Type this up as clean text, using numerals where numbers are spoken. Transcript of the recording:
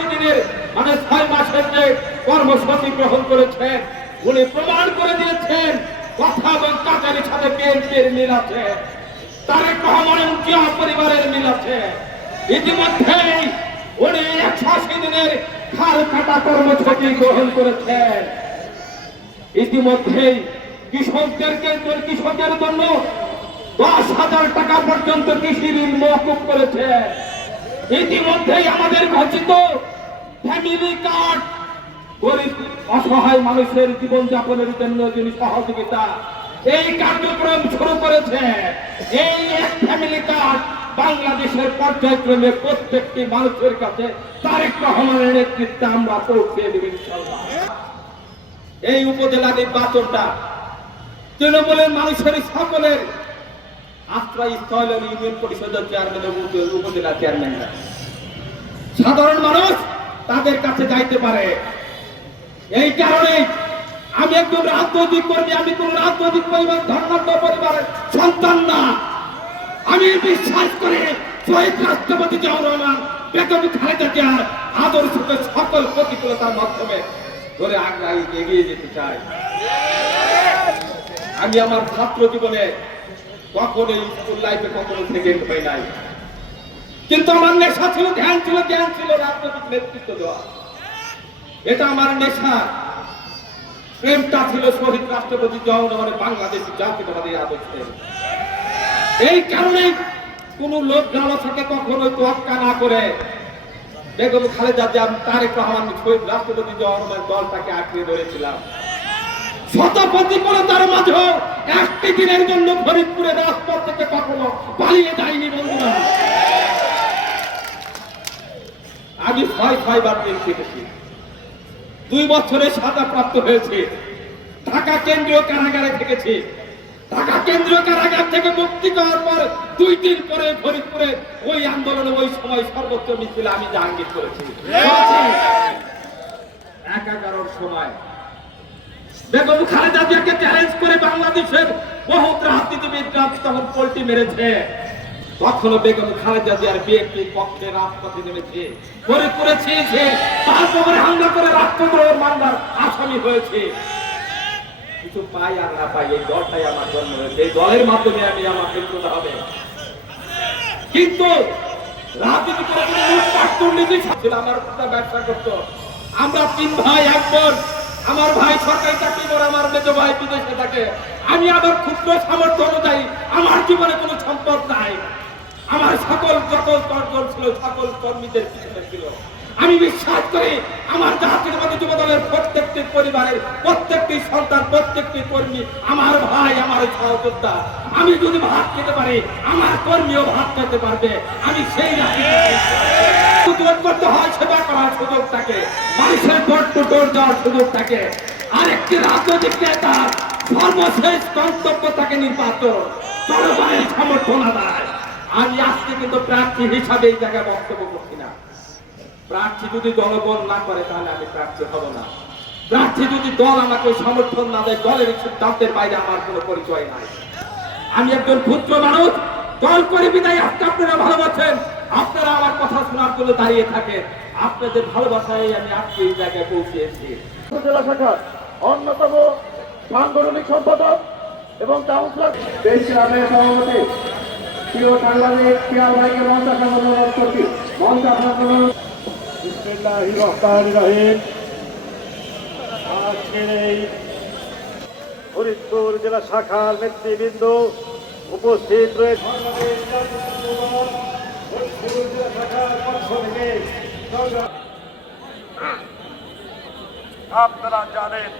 180 দিনের মানে 6 মাসের যে কর্মসূচি গ্রহণ করেছেন, উনি প্রমাণ করে দিয়েছেন কথা এবং কাজের সাথে বিএনপির মিল আছে, তারেক রহমানের জিয়া পরিবারের মিল আছে। ইতিমধ্যেই উনি 180 দিনের খাল কাটা কর্মসূচি গ্রহণ করেছেন। ইতিমধ্যেই কৃষকদের জন্য 10,000 টাকা পর্যন্ত কৃষি ঋণ মওকুফ করেছে। ইতিমধ্যেই আমাদের ঘোষিত ফ্যামিলি কার্ড গরিব অসহায় মানুষের জীবনযাপনের জন্য যিনি সহযোগিতা, এই কার্যক্রম শুরু করেছে। এই এক ফ্যামিলি কার্ড বাংলাদেশের পর্যায়ক্রমে প্রত্যেকটি মানুষের কাছে তারেক রহমানের নেতৃত্বে আমরা পৌঁছে দেব ইনশাআল্লাহ। এই উপজেলা নির্বাচনটা তৃণমূলের মানুষের সকলের আশ্রয়স্থল ইউনিয়ন পরিষদের চেয়ারম্যান এবং উপজেলা চেয়ারম্যানরা, সাধারণ মানুষ তাদের কাছে যাইতে পারে। এই কারণে আমি একজন রাজনৈতিক কর্মী, আমি কোন রাজনৈতিক পরিবার ধর্মান্ধ পরিবারের সন্তান না। আমি বিশ্বাস করি শহীদ রাষ্ট্রপতি জিয়াউর রহমান বেগম খালেদা জিয়ার আদর্শকে সকল প্রতিকূলতার মাধ্যমে ধরে আগায় এগিয়ে যেতে চাই। আমি আমার ছাত্র জীবনে কখনো স্কুল লাইফে কখনো সেকেন্ড হই নাই, কিন্তু আমার নেশা ছিল, ধ্যান ছিল, জ্ঞান ছিল রাজনৈতিক নেতৃত্ব দেওয়া। এটা আমার নেশা। প্রেমটা ছিল শহীদ রাষ্ট্রপতি জিয়াউর রহমানের বাংলাদেশী জাতীয়তাবাদী আদর্শের। এই কারণে কোন লোক লালসাকে কখনো তোয়াক্কা না করে বেগম খালেদা জিয়া, তারেক রহমান, শহীদ রাষ্ট্রপতি জিয়াউর রহমানের দলটাকে আঁকড়ে ধরেছিলাম। শত প্রতিকূলতার মাঝেও একটি দিনের জন্য ফরিদপুরের রাজপথ থেকে কখনো পালিয়ে যায়নি বন্ধুরা। আমি 6বার জেল খেটেছি, 2 বছরে সাজা প্রাপ্ত হয়েছে। ঢাকা কেন্দ্রীয় কারাগারে থেকেছি। ঢাকা কেন্দ্রীয় কারাগার থেকে মুক্তি পাওয়ার পর 2 দিন পরে ফরিদপুরে ওই আন্দোলনে ওই সময় সর্বোচ্চ মিছিল আমি জাহাঙ্গীর করেছি। 11 সময় বেগম খালেদা জিয়াকে চ্যালেঞ্জ করে বাংলাদেশের বহু রাজনীতিবিদরা তখন পল্টি মেরেছে। তখনও বেগম খালেদা জিয়ার বিএনপির পক্ষে রাজপথে নেমেছে, ফরিদপুরে ছিঁড়েছে, তারপরে হামলা করে রাষ্ট্রদ্রোহের মামলার আসামি হয়েছে। কিছু পাই আর না পাই, এই দলটাই আমার জন্ম হয়েছে, এই দলের মাধ্যমে আমি আমার মৃত্যুটা হবে। কিন্তু রাজনীতি করে দুর্নীতি ছিল, আমার ব্যবসা করতো। আমরা 3 ভাই, 1 বোন। আমার ভাই সরকারি চাকরি করে, আমার মেজো ভাই বিদেশে থাকে। আমি আমার ক্ষুদ্র সামর্থ্য অনুযায়ী আমার জীবনে কোনো সম্পদ নাই। আমার সকল যত অর্জন ছিল সকল কর্মীদের পিছনে ছিল। আমি বিশ্বাস করি আমার জাতীয়তাবাদী যুব দলের প্রত্যেকটি পরিবারের প্রত্যেকটি সন্তান, প্রত্যেকটি কর্মী আমার ভাই, আমার সহযোদ্ধা। আমি যদি ভাত খেতে পারি, আমার কর্মীও ভাত খেতে পারবে। আমি সেই করতে হয় সেবা করার সুযোগ থাকে, মানুষের ডোর টু ডোর যাওয়ার সুযোগ থাকে। আরেকটি রাজনৈতিক নেতা সর্বশেষ গন্তব্য থাকে নির্বাচন, জনগণের সমর্থন আদায়। আমি আজকে কিন্তু প্রার্থী হিসাবে এই জায়গায় বক্তব্য করছি না। প্রার্থী যদি জনগণ না করে তাহলে আমি প্রার্থী হব না। প্রার্থী যদি দল আমাকে সমর্থন না দেয়, দলের সিদ্ধান্তের বাইরে আমার কোনো পরিচয় নাই। আমি একজন ক্ষুদ্র মানুষ, দল করে বিদায় আজকে আপনারা ভালোবাসেন, আপনারা আমার কথা শোনার জন্য দাঁড়িয়ে থাকে। আপনাদের ভালোবাসায় আমি আজকে এই জায়গায় পৌঁছেছি। জেলা শাখার অন্যতম সাংগঠনিক সম্পাদক এবং কাউন্সিলর ইসলামের সভাপতি প্রিয় সাংবাদিক পিয়ার ভাইকে মঞ্চ আসন অনুরোধ করছি। মঞ্চ আসন অনুরোধ। বিসমিল্লাহির রহমানির রহিম। আজকের এই ফরিদপুর জেলা শাখার নেতৃবৃন্দ উপস্থিত রয়েছে। আপনারা জানেন